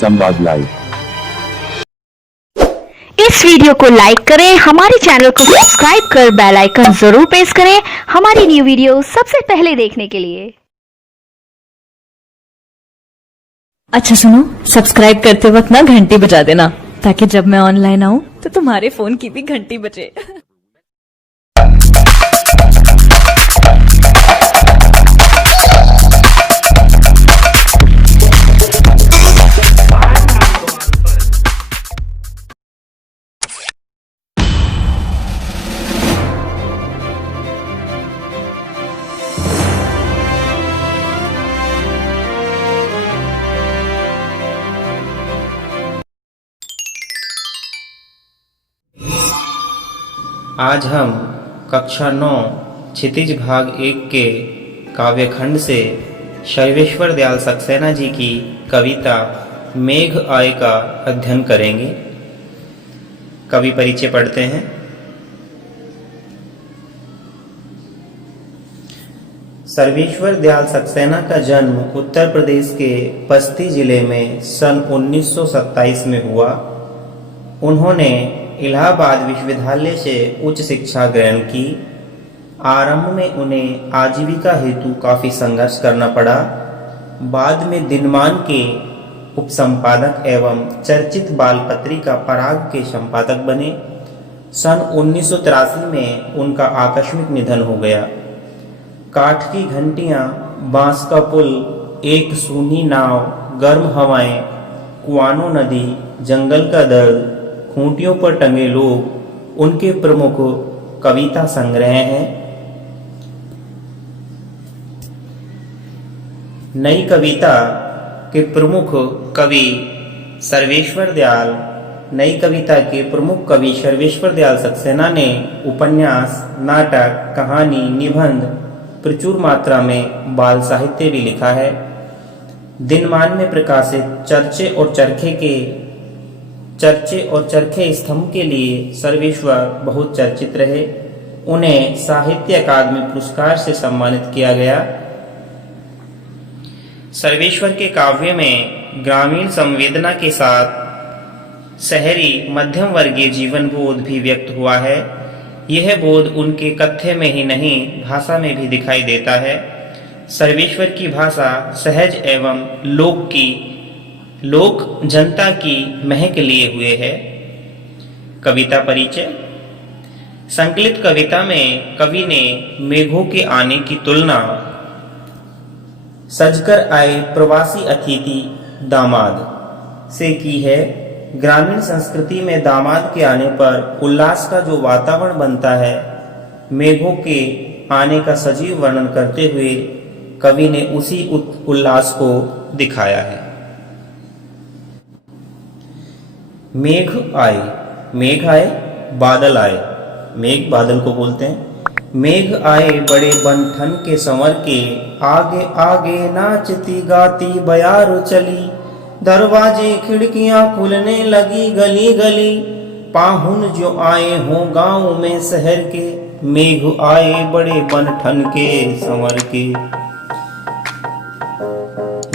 संवाद लाइव। इस वीडियो को लाइक करें, हमारे चैनल को सब्सक्राइब कर बेल आइकन जरूर प्रेस करें हमारी न्यू वीडियो सबसे पहले देखने के लिए। अच्छा सुनो, सब्सक्राइब करते वक्त ना घंटी बजा देना ताकि जब मैं ऑनलाइन आऊं तो तुम्हारे फोन की भी घंटी बजे। आज हम कक्षा 9 क्षितिज भाग 1 के काव्यखंड से सर्वेश्वर दयाल सक्सेना जी की कविता मेघ आए का अध्ययन करेंगे। कवि परिचय पढ़ते हैं। सर्वेश्वर दयाल सक्सेना का जन्म उत्तर प्रदेश के बस्ती जिले में सन 1927 में हुआ। उन्होंने इलाहाबाद विश्वविद्यालय से उच्च शिक्षा ग्रहण की। आरंभ में उन्हें आजीविका हेतु काफ़ी संघर्ष करना पड़ा। बाद में दिनमान के उपसंपादक एवं चर्चित बाल पत्रिका पराग के संपादक बने। सन 1983 में उनका आकस्मिक निधन हो गया। काठ की घंटियां, बांस का पुल, एक सूनी नाव, गर्म हवाएं, कुआनो नदी, जंगल का दर्द, खूंटियों पर टंगे लोग उनके प्रमुख कविता संग्रह हैं। नई कविता के प्रमुख कवि सर्वेश्वर दयाल नई कविता के प्रमुख कवि सर्वेश्वर दयाल सक्सेना ने उपन्यास, नाटक, कहानी, निबंध, प्रचुर मात्रा में बाल साहित्य भी लिखा है। दिनमान में प्रकाशित चर्चे और चरखे स्तंभ के लिए सर्वेश्वर बहुत चर्चित रहे। उन्हें साहित्य अकादमी पुरस्कार से सम्मानित किया गया। सर्वेश्वर के काव्य में ग्रामीण संवेदना के साथ शहरी मध्यम वर्गीय जीवन बोध भी व्यक्त हुआ है। यह बोध उनके कथ्य में ही नहीं, भाषा में भी दिखाई देता है। सर्वेश्वर की भाषा सहज एवं लोक जनता की महक लिए हुए है। कविता परिचय। संकलित कविता में कवि ने मेघों के आने की तुलना सजकर आए प्रवासी अतिथि दामाद से की है। ग्रामीण संस्कृति में दामाद के आने पर उल्लास का जो वातावरण बनता है, मेघों के आने का सजीव वर्णन करते हुए कवि ने उसी उल्लास को दिखाया है। मेघ आए, बादल आए। मेघ बादल को बोलते हैं। मेघ आए बड़े बन ठन के संवर के, आगे आगे नाचती गाती बयार चली, दरवाजे खिड़कियां खुलने लगी गली गली, पाहुन जो आए हों गांव में शहर के, मेघ आए बड़े बन ठन के संवर के।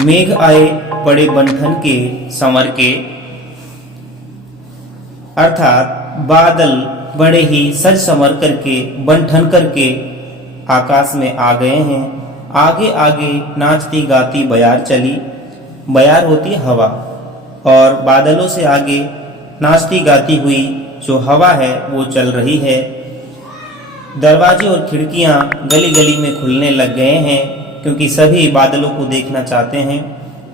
मेघ आए बड़े बन ठन के संवर के अर्थात बादल बड़े ही सज संवर करके, बन ठन करके आकाश में आ गए हैं। आगे आगे नाचती गाती बयार चली। बयार होती है हवा, और बादलों से आगे नाचती गाती हुई जो हवा है वो चल रही है। दरवाजे और खिड़कियां गली गली में खुलने लग गए हैं, क्योंकि सभी बादलों को देखना चाहते हैं।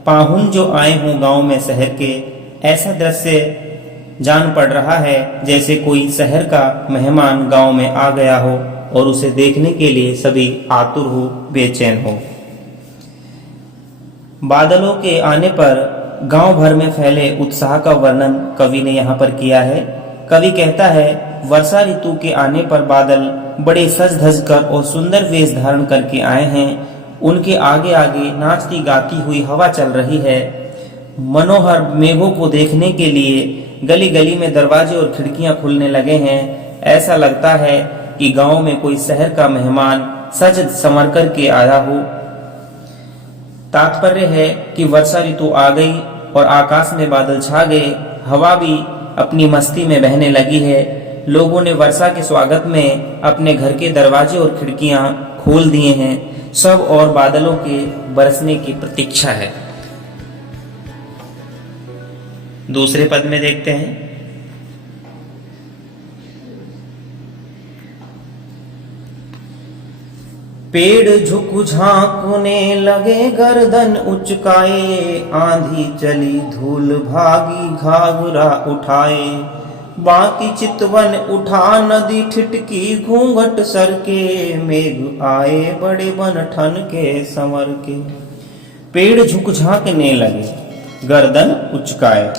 पाहुन जो आए हों गांव में शहर के, ऐसा दृश्य जान पड़ रहा है जैसे कोई शहर का मेहमान गांव में आ गया हो और उसे देखने के लिए सभी आतुर हो, बेचैन हो। बादलों के आने पर गांव भर में फैले उत्साह का वर्णन कवि ने यहाँ पर किया है। कवि कहता है, वर्षा ऋतु के आने पर बादल बड़े सज धज कर और सुंदर वेश धारण करके आए हैं। उनके आगे आगे नाचती गाती हुई हवा चल रही है। मनोहर मेघों को देखने के लिए गली गली में दरवाजे और खिड़कियां खुलने लगे हैं। ऐसा लगता है कि गांव में कोई शहर का मेहमान सज संवर कर के आया हो। तात्पर्य है कि वर्षा ऋतु आ गई और आकाश में बादल छा गए। हवा भी अपनी मस्ती में बहने लगी है। लोगों ने वर्षा के स्वागत में अपने घर के दरवाजे और खिड़कियां खोल दिए हैं। सब और बादलों के बरसने की प्रतीक्षा है। दूसरे पद में देखते हैं, पेड़ झुक झांकने लगे गर्दन उचकाए, आंधी चली धूल भागी घाघरा उठाए। बाकी चितवन उठा नदी ठिठकी घूंघट सर के, मेघ आए बड़े बन ठन के संवर के। पेड़ झुक झांकने लगे, गर्दन उचकाए,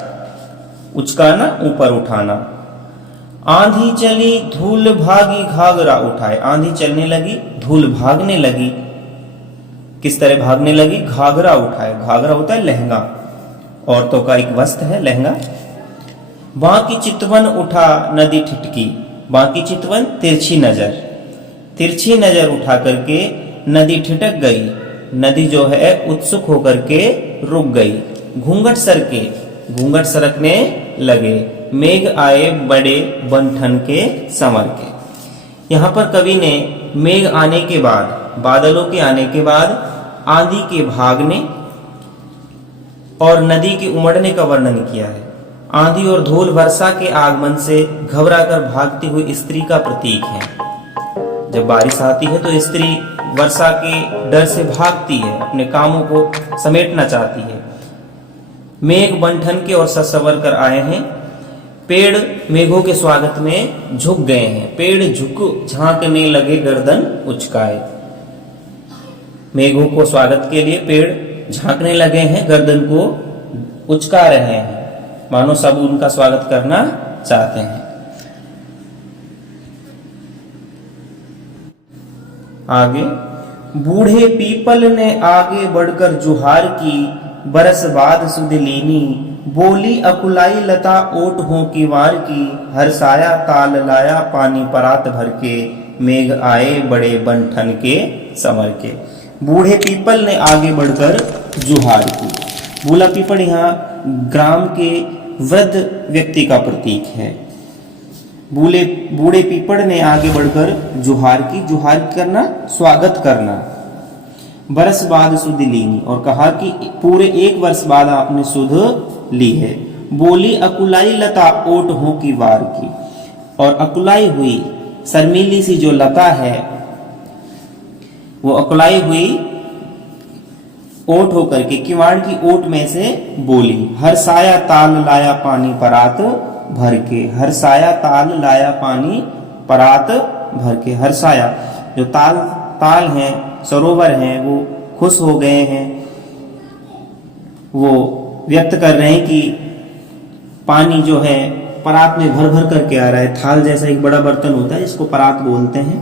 उचकाना ऊपर उठाना। आंधी चली धूल भागी घाघरा उठाए, आंधी चलने लगी, धूल भागने लगी। किस तरह भागने लगी? घाघरा उठाए। घाघरा होता है लहंगा, औरतों का एक वस्त्र है लहंगा। बाकी चितवन उठा नदी ठिठकी, बाकी चितवन तिरछी नजर, तिरछी नजर उठा करके नदी ठिठक गई। नदी जो है उत्सुक होकर के रुक गई। घूंघट सर के, घूंघट सरकने लगे। मेघ आए बड़े बन ठन के संवर के। यहाँ पर कवि ने मेघ आने के बाद, बादलों के आने के बाद आंधी के भागने और नदी के उमड़ने का वर्णन किया है। आंधी और धूल वर्षा के आगमन से घबराकर भागती हुई स्त्री का प्रतीक है। जब बारिश आती है तो स्त्री वर्षा के डर से भागती है, अपने कामों को समेटना चाहती है। मेघ बंठन के और ससवर कर आए हैं। पेड़ मेघों के स्वागत में झुक गए हैं। पेड़ झुक झांकने लगे गर्दन उचकाए। मेघों को स्वागत के लिए पेड़ झांकने लगे हैं, गर्दन को उचका रहे हैं, मानो सब उनका स्वागत करना चाहते हैं। आगे, बूढ़े पीपल ने आगे बढ़कर जुहार की, बरस बाद सुध लीनी, बोली अकुलाई लता ओट हो की वार की, हरसाया ताल लाया पानी परात भर के, मेघ आए बड़े बन ठन के संवर के। बूढ़े पीपल ने आगे बढ़कर जुहार की। बूढ़ा पीपल यहाँ ग्राम के वृद्ध व्यक्ति का प्रतीक है। बूढ़े पीपल ने आगे बढ़कर जुहार की, जुहार करना स्वागत करना। बरस बाद सुध लीनी, और कहा कि पूरे 1 वर्ष बाद आपने सुध ली है। बोली अकुलाई लता ओट हो की वार की, और अकुलाई हुई शर्मीली सी जो लता है वो अकुलाई हुई ओट होकर के किवाड़ की ओट में से बोली। हरसाया ताल लाया पानी परात भर के, हरसाया ताल लाया पानी परात भर के। हरसाया जो ताल हैं, सरोवर हैं, वो खुश हो गए हैं। वो व्यक्त कर रहे हैं कि पानी जो है परात में भर भर करके आ रहा है। थाल जैसा एक बड़ा बर्तन होता है जिसको परात बोलते हैं।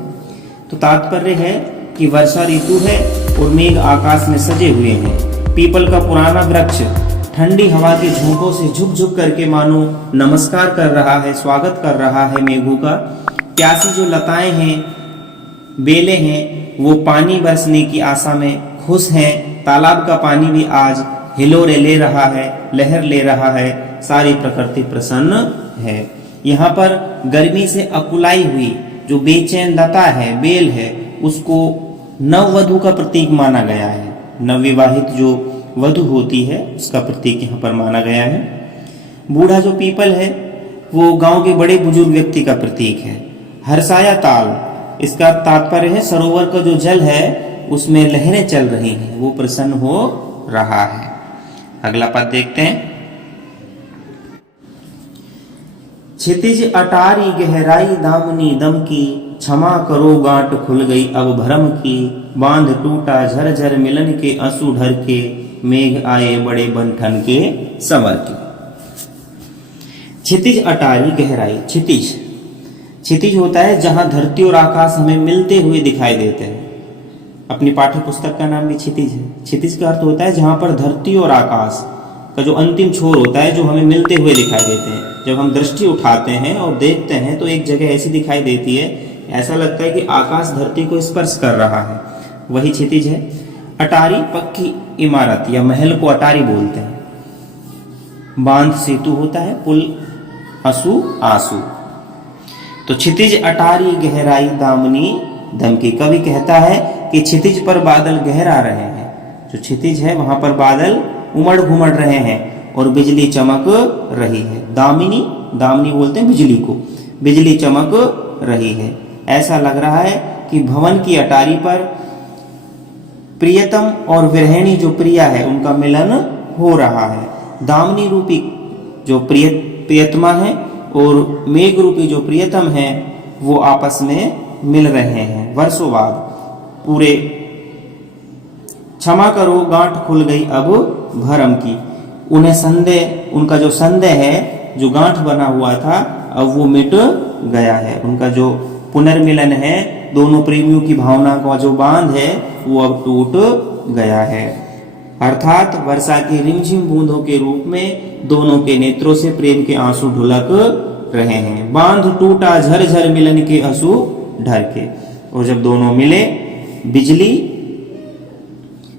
तो तात्पर्य है कि वर्षा ऋतु है और मेघ आकाश में सजे हुए हैं। पीपल का पुराना वृक्ष ठंडी हवा के झोंकों से झुक झुक करके मानो नमस्कार कर रहा है, स्वागत कर रहा है मेघों का। प्यासी जो लताएं हैं, बेले हैं, वो पानी बरसने की आशा में खुश हैं। तालाब का पानी भी आज हिलोरे ले रहा है, लहर ले रहा है। सारी प्रकृति प्रसन्न है। यहाँ पर गर्मी से अकुलाई हुई जो बेचैन लता है, बेल है, उसको नववधु का प्रतीक माना गया है। नवविवाहित जो वधु होती है उसका प्रतीक यहाँ पर माना गया है। बूढ़ा जो पीपल है वो गांव के बड़े बुजुर्ग व्यक्ति का प्रतीक है। हरसाया ताल, इसका तात्पर्य है सरोवर का जो जल है उसमें लहरें चल रही हैं, वो प्रसन्न हो रहा है। अगला पद देखते हैं। क्षितिज अटारी गहराई दामनी दम की, क्षमा करो गांठ खुल गई अब भरम की। बांध टूटा झरझर मिलन के आंसू ढर के, मेघ आए बड़े बन ठन के संवर के। क्षितिज अटारी गहराई, क्षितिज, क्षितिज होता है जहां धरती और आकाश हमें मिलते हुए दिखाई देते हैं। अपनी पाठ्य पुस्तक का नाम भी क्षितिज है। क्षितिज का अर्थ होता है जहां पर धरती और आकाश का जो अंतिम छोर होता है, जो हमें मिलते हुए दिखाई देते हैं। जब हम दृष्टि उठाते हैं और देखते हैं तो एक जगह ऐसी दिखाई देती है, ऐसा लगता है कि आकाश धरती को स्पर्श कर रहा है, वही क्षितिज है। अटारी पक्की इमारत या महल को अटारी बोलते हैं। बांध सेतु होता है, पुल असु आंसू। तो क्षितिज अटारी गहराई दामनी दमकी। कवि कहता है कि क्षितिज पर बादल गहरा रहे हैं, जो क्षितिज है वहां पर बादल उमड़ घुमड़ रहे हैं और बिजली चमक रही है। दामिनी, दामिनी बोलते हैं बिजली को, बिजली चमक रही है। ऐसा लग रहा है कि भवन की अटारी पर प्रियतम और विरहिणी जो प्रिया है उनका मिलन हो रहा है। दामिनी रूपी जो प्रियतमा है और मेघ रूपी जो प्रियतम है वो आपस में मिल रहे हैं वर्षों बाद। पूरे क्षमा करो गांठ खुल गई अब भरम की। उन्हें संदेह, उनका जो संदेह है, जो गांठ बना हुआ था, अब वो मिट गया है। उनका जो पुनर्मिलन है, दोनों प्रेमियों की भावना का जो बांध है वो अब टूट गया है। अर्थात वर्षा की रिमझिम बूंदों के रूप में दोनों के नेत्रों से प्रेम के आंसू ढुलक रहे हैं। बांध टूटा झरझर मिलन के आंसू ढर के। और जब दोनों मिले,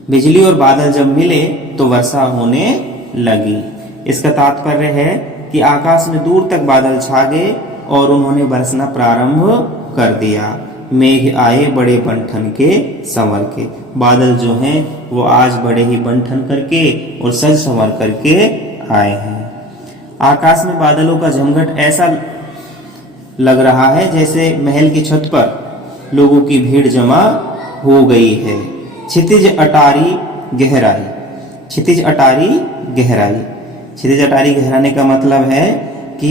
बिजली और बादल जब मिले तो वर्षा होने लगी। इसका तात्पर्य है कि आकाश में दूर तक बादल छा गए और उन्होंने बरसना प्रारंभ कर दिया। मेघ आए बड़े बनठन के संवर के। बादल जो हैं वो आज बड़े ही बनठन करके और सज संवर करके आए हैं। आकाश में बादलों का झमघट ऐसा लग रहा है जैसे महल की छत पर लोगों की भीड़ जमा हो गई है। क्षितिज अटारी गहराई, क्षितिज अटारी गहराई। क्षितिज अटारी गहराने का मतलब है कि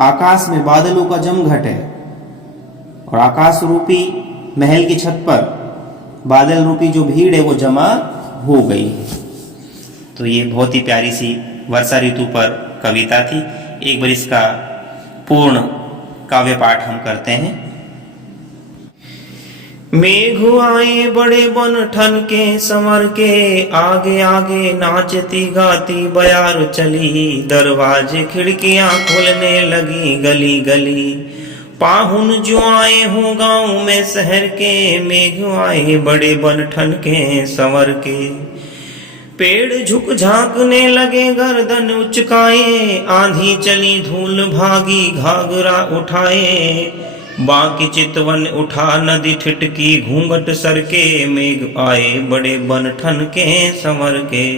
आकाश में बादलों का जमघट है और आकाश रूपी महल की छत पर बादल रूपी जो भीड़ है वो जमा हो गई है। तो ये बहुत ही प्यारी सी वर्षा ऋतु पर कविता थी। एक बार इसका पूर्ण काव्य पाठ हम करते हैं। मेघ आए बड़े बन ठन के संवर के, आगे आगे नाचती गाती बयार चली, दरवाजे खिड़कियां खुलने लगी गली गली। पाहुन जो आए हो गांव में शहर के, मेघ आए बड़े बन ठन के संवर के। पेड़ झुक झांकने लगे गर्दन उचकाए, आंधी चली धूल भागी घाघरा उठाए। बाकी चितवन उठा नदी ठिठकी घूंघट सर के, मेघ आए बड़े बन ठन के संवर के।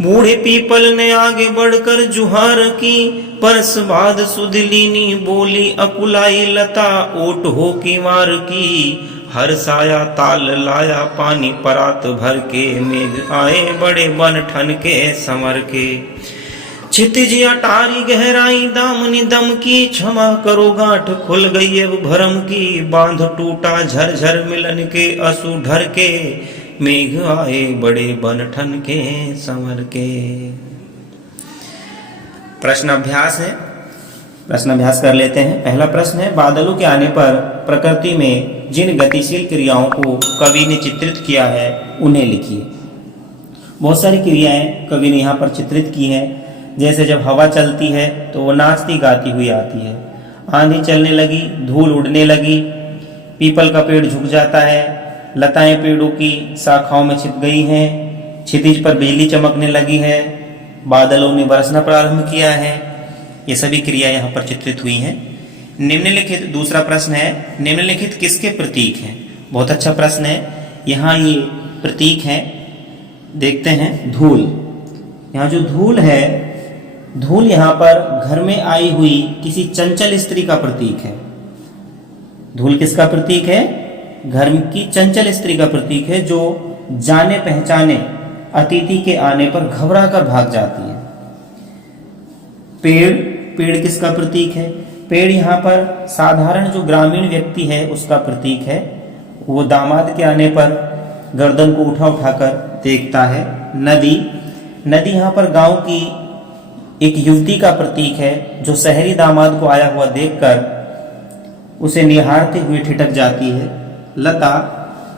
बूढ़े पीपल ने आगे बढ़कर जुहार की, परस बाद सुधलीनी बोली अकुलाई लता, ओट हो की मार की। हर साया ताल लाया पानी परात भर के, मेघ आए बड़े बन ठन के संवर के। क्षितिज अटारी गहराई दामनी दम की, क्षमा करो गांठ खुल गई अब भरम की। बांध टूटा झरझर मिलन के आंसू ढर के, मेघ आए बड़े बन ठन के संवर के। प्रश्न अभ्यास है, प्रश्न अभ्यास कर लेते हैं। पहला प्रश्न है, बादलों के आने पर प्रकृति में जिन गतिशील क्रियाओं को कवि ने चित्रित किया है उन्हें लिखिए। बहुत सारी क्रियाएं कवि ने यहाँ पर चित्रित की हैं। जैसे जब हवा चलती है तो वो नाचती गाती हुई आती है, आंधी चलने लगी, धूल उड़ने लगी, पीपल का पेड़ झुक जाता है, लताएं पेड़ों की शाखाओं में छिप गई हैं, क्षितिज पर बिजली चमकने लगी है, बादलों ने बरसना प्रारंभ किया है। ये सभी क्रियाएं यहाँ पर चित्रित हुई हैं। निम्नलिखित, दूसरा प्रश्न है, निम्नलिखित किसके प्रतीक हैं? बहुत अच्छा प्रश्न है। यहाँ ये प्रतीक हैं, देखते हैं। धूल, यहाँ जो धूल है, धूल यहाँ पर घर में आई हुई किसी चंचल स्त्री का प्रतीक है। धूल किसका प्रतीक है? घर की चंचल स्त्री का प्रतीक है, जो जाने पहचाने अतिथि के आने पर घबरा कर भाग जाती है। पेड़, पेड़ किसका प्रतीक है? पेड़ यहाँ पर साधारण जो ग्रामीण व्यक्ति है उसका प्रतीक है। वो दामाद के आने पर गर्दन को उठा उठाकर देखता है। नदी, नदी यहाँ पर गांव की एक युवती का प्रतीक है, जो शहरी दामाद को आया हुआ देखकर उसे निहारते हुए ठिठक जाती है। लता,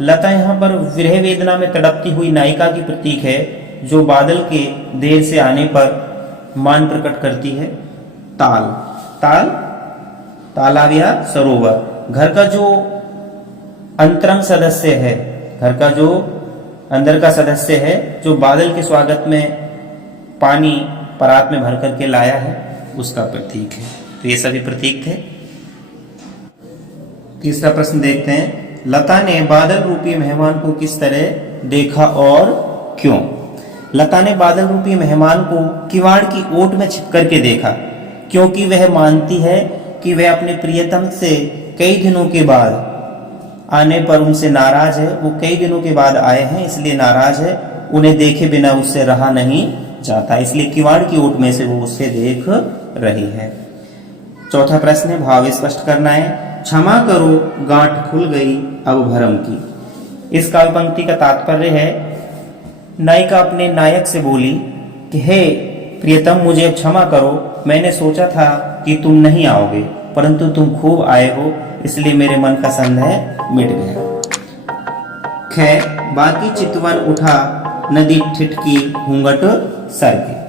लता यहाँ पर विरह वेदना में तड़पती हुई नायिका की प्रतीक है, जो बादल के देर से आने पर मान प्रकट करती है। ताल, ताल तालाब या सरोवर, घर का जो अंतरंग सदस्य है, घर का जो अंदर का सदस्य है, जो बादल के स्वागत में पानी परात में भर करके लाया है उसका प्रतीक है। तो ये सभी प्रतीक थे। तीसरा प्रश्न देखते हैं, लता ने बादल रूपी मेहमान को किस तरह देखा और क्यों? लता ने बादल रूपी मेहमान को किवाड़ की ओट में छिप करके देखा, क्योंकि वह मानती है कि वह अपने प्रियतम से कई दिनों के बाद आने पर उनसे नाराज है। वो कई दिनों के बाद आए हैं इसलिए नाराज है, उन्हें देखे बिना उससे रहा नहीं जाता, इसलिए किवाड़ की ओट में से वो उससे देख रही है। चौथा प्रश्न है, भाव स्पष्ट करना है। क्षमा करो गांठ खुल गई अब भरम की। इस काव्य पंक्ति का तात्पर्य है, नायिका अपने नायक से बोली कि हे प्रियतम, मुझे क्षमा करो, मैंने सोचा था कि तुम नहीं आओगे, परंतु तुम खूब आए हो, इसलिए मेरे मन का संदेह मिट गया। ख, बाकी चितवन उठा नदी ठिठकी घूंघट सर के।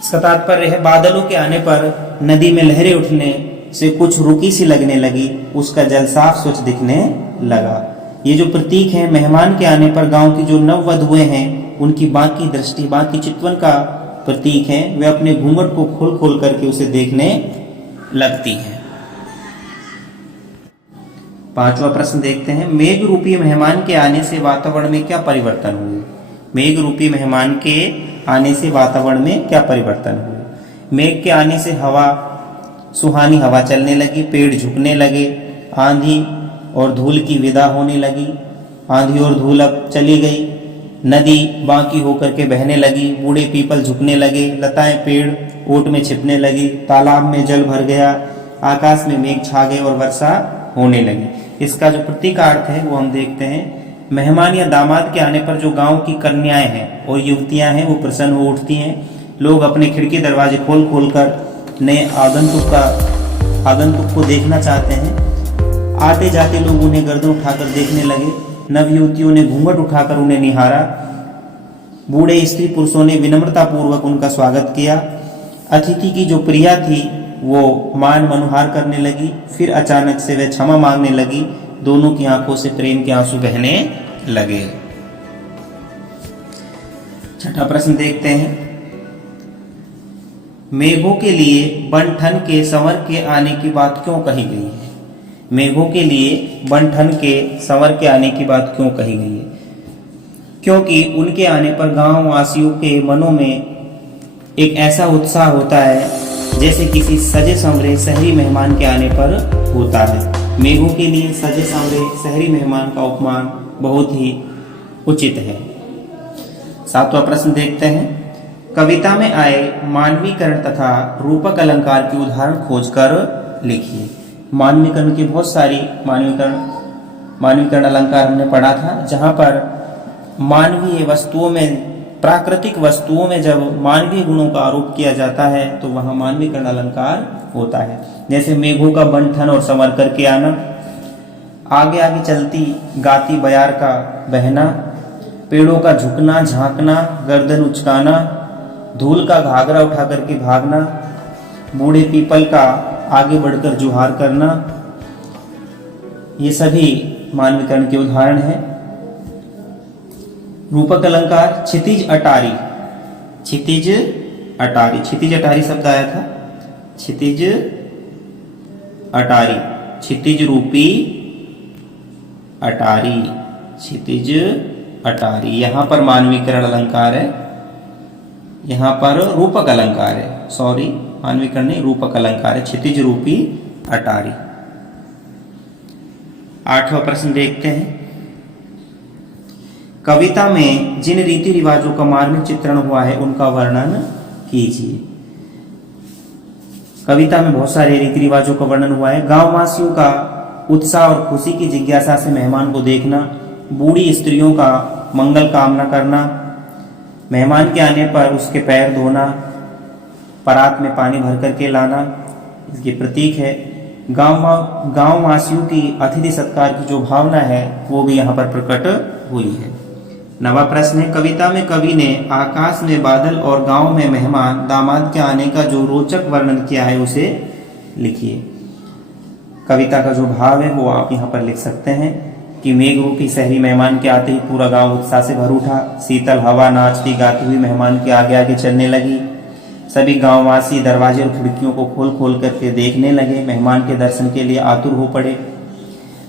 इसका तात्पर्य है, बादलों के आने पर नदी में लहरें उठने से कुछ रुकी सी लगने लगी, उसका जल साफ स्वच्छ दिखने लगा। ये जो प्रतीक है, मेहमान के आने पर गांव की जो नववधुएं हैं उनकी बाकी दृष्टि, बाकी चितवन का प्रतीक है, वे अपने घूंघट को खोल खोल करके उसे देखने लगती हैं। पांचवा प्रश्न देखते हैं, मेघ रूपी मेहमान के आने से वातावरण में क्या परिवर्तन हुए? मेघ रूपी मेहमान के आने से वातावरण में क्या परिवर्तन हुए? मेघ के आने से हवा, सुहानी हवा चलने लगी, पेड़ झुकने लगे, आंधी और धूल की विदा होने लगी। आंधी और धूल अब चली गई, नदी बांकी होकर के बहने लगी, बूढ़े पीपल झुकने लगे, लताएं पेड़ ओट में छिपने लगी, तालाब में जल भर गया, आकाश में मेघ छा गए और वर्षा होने लगी। इसका जो प्रतीकार्थ है वो हम देखते हैं। मेहमान या दामाद के आने पर जो गांव की कन्याएं हैं और युवतियां हैं वो प्रसन्न हो उठती हैं। लोग अपने खिड़की दरवाजे खोल खोल कर नए आगंतुक को देखना चाहते हैं। आते जाते लोग उन्हें गर्दन उठाकर देखने लगे। नवयुवतियों ने घूंघट उठाकर उन्हें निहारा। बूढ़े स्त्री पुरुषों ने विनम्रता पूर्वक उनका स्वागत किया। अतिथि की जो प्रिया थी वो मान मनुहार करने लगी। फिर अचानक से वह क्षमा मांगने लगी। दोनों की आंखों से प्रेम के आंसू बहने लगे। छठा प्रश्न देखते हैं, मेघों के लिए बन-ठन के संवर के आने की बात क्यों कही गई है? मेघों के लिए बन-ठन के संवर के आने की बात क्यों कही गई है? क्योंकि उनके आने पर गांव वासियों के मनों में एक ऐसा उत्साह होता है जैसे किसी सजे संवरे शहरी मेहमान के आने पर होता है। मेघों के लिए सजे संवरे शहरी मेहमान का उपमान बहुत ही उचित है। सातवां प्रश्न देखते हैं, कविता में आए मानवीकरण तथा रूपक अलंकार की उदाहरण खोजकर लिखिए। मानवीकरण की बहुत सारी मानवीकरण अलंकार हमने पढ़ा था, जहां पर मानवीय वस्तुओं में, प्राकृतिक वस्तुओं में जब मानवीय गुणों का आरोप किया जाता है तो वहां मानवीकरण अलंकार होता है। जैसे मेघों का बन-ठन और संवर करके आना, आगे आगे चलती गाती बयार का बहना, पेड़ों का झुकना झांकना, गर्दन उचकाना, धूल का घाघरा उठा करके भागना, बूढ़े पीपल का आगे बढ़कर जुहार करना, ये सभी मानवीकरण के उदाहरण हैं। रूपक अलंकार, क्षितिज अटारी। क्षितिज अटारी, क्षितिज अटारी शब्द आया था, क्षितिज अटारी, क्षितिज रूपी अटारी, क्षितिज अटारी। यहां पर मानवीकरण अलंकार है, यहां पर रूपक अलंकार है, सॉरी मानवीकरण नहीं, रूपक अलंकार है, क्षितिज रूपी अटारी। आठवां प्रश्न देखते हैं, कविता में जिन रीति रिवाजों का मार्मिक चित्रण हुआ है उनका वर्णन कीजिए। कविता में बहुत सारे रीति रिवाजों का वर्णन हुआ है। गांव वासियों का उत्साह और खुशी की जिज्ञासा से मेहमान को देखना, बूढ़ी स्त्रियों का मंगल कामना करना, मेहमान के आने पर उसके पैर धोना, परात में पानी भर करके लाना, इसके प्रतीक है। गांव वासियों की अतिथि सत्कार की जो भावना है वो भी यहाँ पर प्रकट हुई है। नवा प्रश्न है, कविता में कवि ने आकाश में बादल और गांव में मेहमान दामाद के आने का जो रोचक वर्णन किया है उसे लिखिए। कविता का जो भाव है वो आप यहाँ पर लिख सकते हैं कि मेघ रूपी शहरी मेहमान के आते ही पूरा गांव उत्साह से भर उठा। शीतल हवा नाचती गाती हुई मेहमान के आगे आगे चलने लगी। सभी गांववासी दरवाजे और खिड़कियों को खोल खोल करके देखने लगे। मेहमान के दर्शन के लिए आतुर हो पड़े।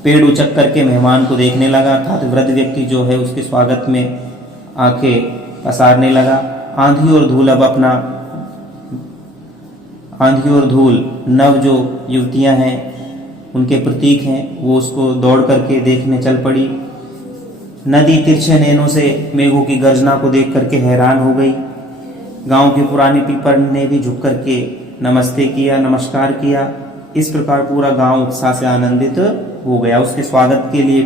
पेड़ उचक करके मेहमान को देखने लगा, अर्थात वृद्ध व्यक्ति जो है उसके स्वागत में आंखें पसारने लगा। आंधी और धूल नव जो युवतियां हैं उनके प्रतीक हैं, वो उसको दौड़ करके देखने चल पड़ी। नदी तिरछे नैनों से मेघों की गर्जना को देख करके हैरान हो गई। गांव के पुराने पीपल ने भी झुक करके नमस्ते किया, नमस्कार किया। इस प्रकार पूरा गांव उत्साह से आनंदित हो गया। उसके स्वागत के लिए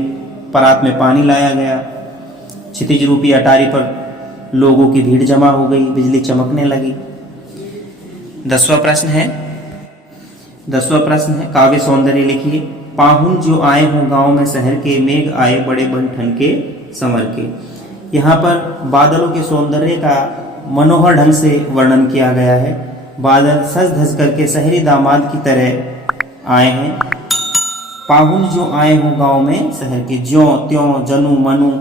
परात में पानी लाया गया। क्षितिज रूपी अटारी पर लोगों की भीड़ जमा हो गई। बिजली चमकने लगी। 10वां प्रश्न है काव्य सौंदर्य लिखिए। पाहुन जो आए हों गांव में शहर के, मेघ आए बड़े बन ठन के संवर के। यहाँ पर बादलों के सौंदर्य का मनोहर ढंग से वर्णन किया गया है। बादल सज धज करके शहरी दामाद की तरह आए हैं। पाहुन जो आए हों गांव में शहर के, ज्यों त्यों जनु मनु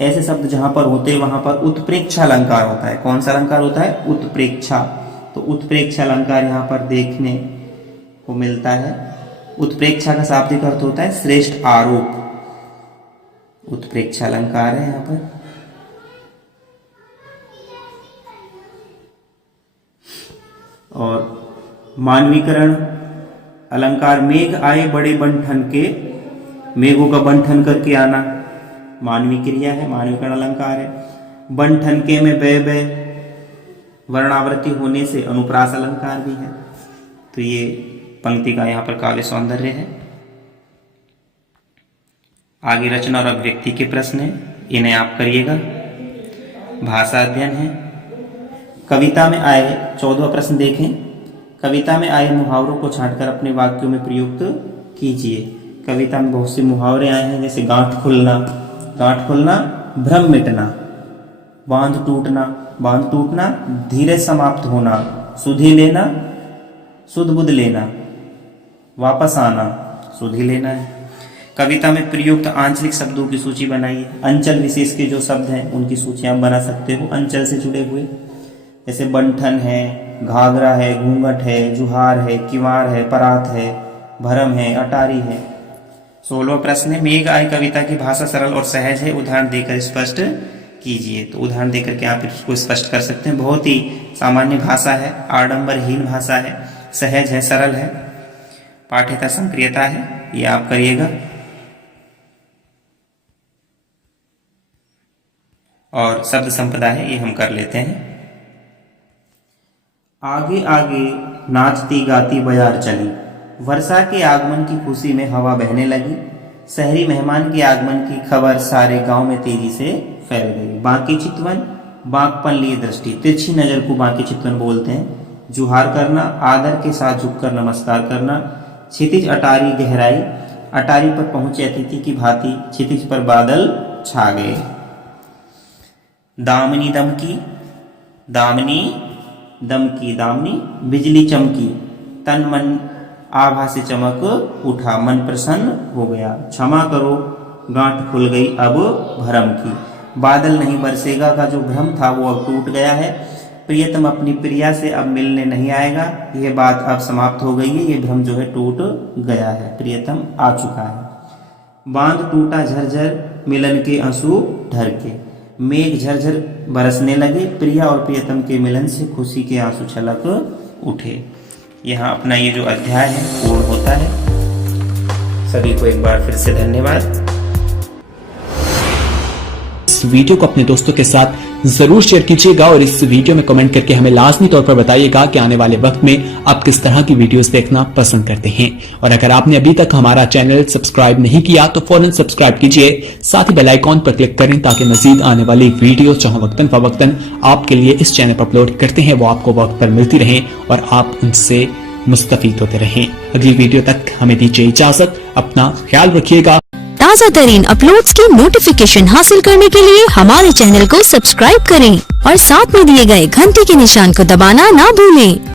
ऐसे शब्द जहां पर होते हैं वहां पर उत्प्रेक्षा अलंकार होता है। कौन सा अलंकार होता है? उत्प्रेक्षा। तो उत्प्रेक्षा अलंकार यहाँ पर देखने को मिलता है। उत्प्रेक्षा का शाब्दिक अर्थ होता है श्रेष्ठ आरोप। उत्प्रेक्षा अलंकार है यहाँ पर। और मानवीकरण अलंकार, मेघ आए बड़े बन ठन के, मेघों का बन ठन करके आना मानवी क्रिया है, मानवीकरण अलंकार है। बन ठन के में बे बे वर्णावृत्ति होने से अनुप्रास अलंकार भी है। तो ये पंक्ति का यहाँ पर काव्य सौंदर्य है। आगे रचना और अभिव्यक्ति के प्रश्न है, इन्हें आप करिएगा। भाषा अध्ययन है। कविता में आए 14वां प्रश्न देखें। कविता में आए मुहावरों को छांटकर अपने वाक्यों में प्रयुक्त कीजिए। कविता में बहुत से मुहावरे आए हैं, जैसे गांठ खुलना, भ्रम मिटना, बांध टूटना, धीरे समाप्त होना, सुधि लेना, सुध बुध लेना, वापस आना, सुधि लेना है। कविता में प्रयुक्त आंचलिक शब्दों की सूची बनाइए। अंचल विशेष के जो शब्द हैं उनकी सूची आप बना सकते हो अंचल से जुड़े हुए, जैसे बंठन है, घाघरा है, घूंघट है, जुहार है, किवाड़ है, परात है, भरम है, अटारी है। 16वां प्रश्न है, मेघ आए कविता की भाषा सरल और सहज है, उदाहरण देकर स्पष्ट कीजिए। तो उदाहरण देकर के आप इसको स्पष्ट कर सकते हैं। बहुत ही सामान्य भाषा है, आडंबरहीन भाषा है, सहज है, सरल है, पाठ्यता संक्रियता है, ये आप करिएगा। और शब्द संपदा है, ये हम कर लेते हैं। आगे आगे नाचती गाती बाजार चली, वर्षा के आगमन की खुशी में हवा बहने लगी। शहरी मेहमान के आगमन की खबर सारे गांव में तेजी से फैल गई। बांकी चितवन, बांकपन लिए दृष्टि, तिरछी नजर को बांकी चितवन बोलते हैं। जुहार करना, आदर के साथ झुककर नमस्कार करना। क्षितिज अटारी गहराई, अटारी पर पहुंचे अतिथि की भांति क्षितिज पर बादल छा गए। दामनी दमकी, दामनी बिजली चमकी, तन मन आभा से चमक उठा, मन प्रसन्न हो गया। क्षमा करो, गांठ खुल गई अब भरम की। बादल नहीं बरसेगा का जो भ्रम था वो अब टूट गया है। प्रियतम अपनी प्रिया से अब मिलने नहीं आएगा, यह बात अब समाप्त हो गई है, ये भ्रम जो है टूट गया है, प्रियतम आ चुका है। बांध टूटा झरझर, मिलन के आंसू ढर के। मेघ झरझर बरसने लगे, प्रिया और प्रियतम के मिलन से खुशी के आंसू छलक उठे। यहाँ अपना ये जो अध्याय है पूर्ण होता है। सभी को एक बार फिर से धन्यवाद। इस वीडियो को अपने दोस्तों के साथ जरूर शेयर कीजिएगा और इस वीडियो में कमेंट करके हमें लाजमी तौर पर बताइएगा कि आने वाले वक्त में आप किस तरह की वीडियोस देखना पसंद करते हैं। और अगर आपने अभी तक हमारा चैनल सब्सक्राइब नहीं किया तो फौरन सब्सक्राइब कीजिए, साथ ही बेल आइकॉन पर क्लिक करें ताकि मजीद आने वाली वीडियो जहां वक्तन फवक्तन आपके लिए इस चैनल पर अपलोड करते हैं वो आपको वक्त पर मिलती रहे और आप उनसे मुस्तफीद होते रहें। अगली वीडियो तक हमें दीजिए इजाजत, अपना ख्याल रखिएगा। ताज़ा तरीन अपलोड्स की नोटिफिकेशन हासिल करने के लिए हमारे चैनल को सब्सक्राइब करें और साथ में दिए गए घंटी के निशान को दबाना ना भूलें।